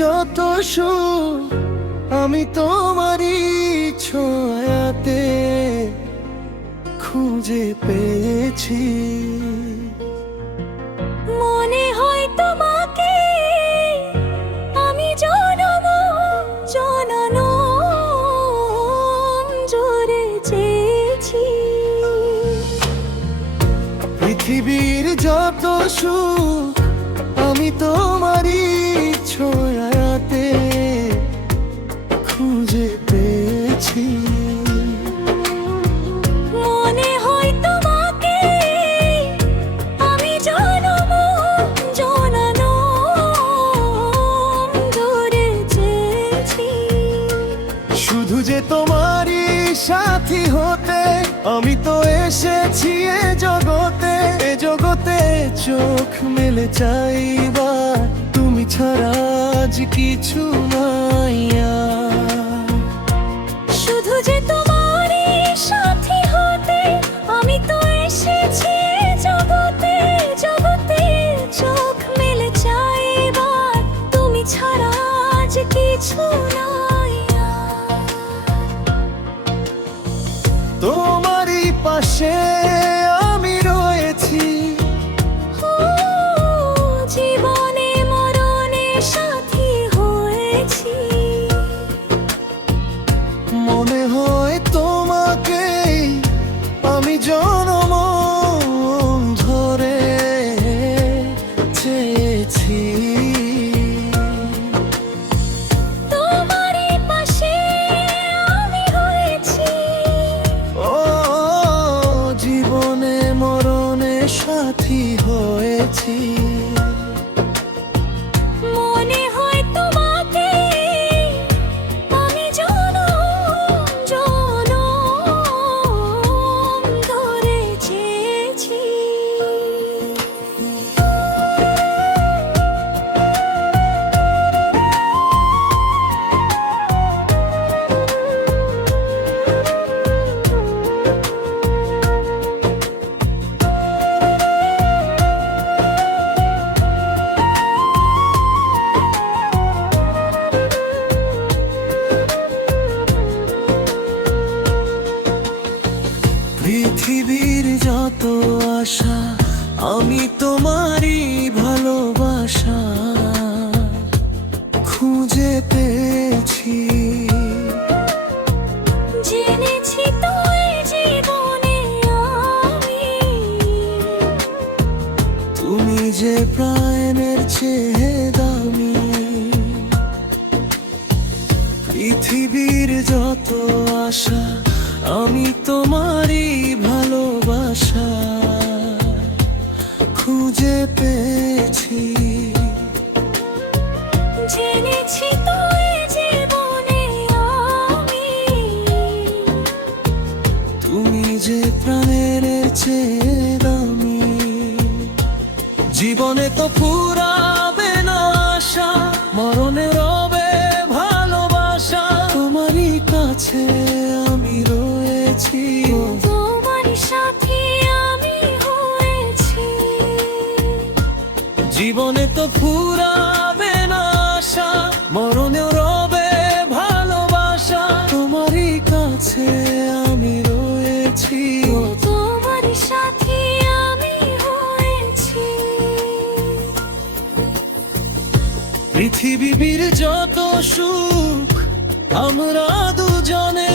যত সুখ আমি তোমারই ছোঁয়াতে খুঁজে পেয়েছি। মনে হয় তোমাকে আমি জনম জনম জোরে চেয়েছি। পৃথিবীর যত সুখ আমি তোমারই ছোঁয়াতে খুঁজে পেয়েছি। মনে হয় তোমাকে আমি জনম জনম ধরে চেয়েছি। শুধু যে তোমারই সাথী হতে আমি তো এসেছি এ জগতে চোখ মেলে চাইবা তুমি ছাড়া আজ কিছু নাই আর। শুধু যে তোমারই সাথী হতে আমি তো এসেছি জগতে চোখ মেলে চাইবার তুমি ছাড়া আজ কিছু নাই আর। তোমারই পাশে আমি রয়েছি, জীবনে মরণে সাথী হয়েছি। মনে হয় তোমাকে আমি জনম ধরে চেয়েছি। তোমারই পাশে আমি রয়েছি, ও জীবনে মরণে সাথী হয়েছি। মনে হয় তোমাকে আমি জনম জনম ধরে চেয়েছি। পৃথিবীর যত আশা আমি তোমারই ভালোবাসা খুঁজে পেয়েছি। জেনেছি তো এই জীবনে আমি তুমি যে প্রাণের চেয়ে দামি। পৃথিবীর যত আশা আমি তোমারই ভালোবাসা খুঁজে পেয়েছি। জেনেছি তো এই জীবনে আমি তুমি যে প্রাণের চেয়ে দামি। জীবনে তো ফুরাবে না আশা, মরণে রবে ভালোবাসা তোমারই কাছে আমি রয়েছি। তোমার সাথী আমি হয়েছি। জীবনে তো ফুরাবে না আশা, মরণেও রবে ভালোবাসা তোমারই কাছে আমি রয়েছি। তোমার সাথী আমি হয়েছি। পৃথিবীর যত সুখ আমরা দুজনে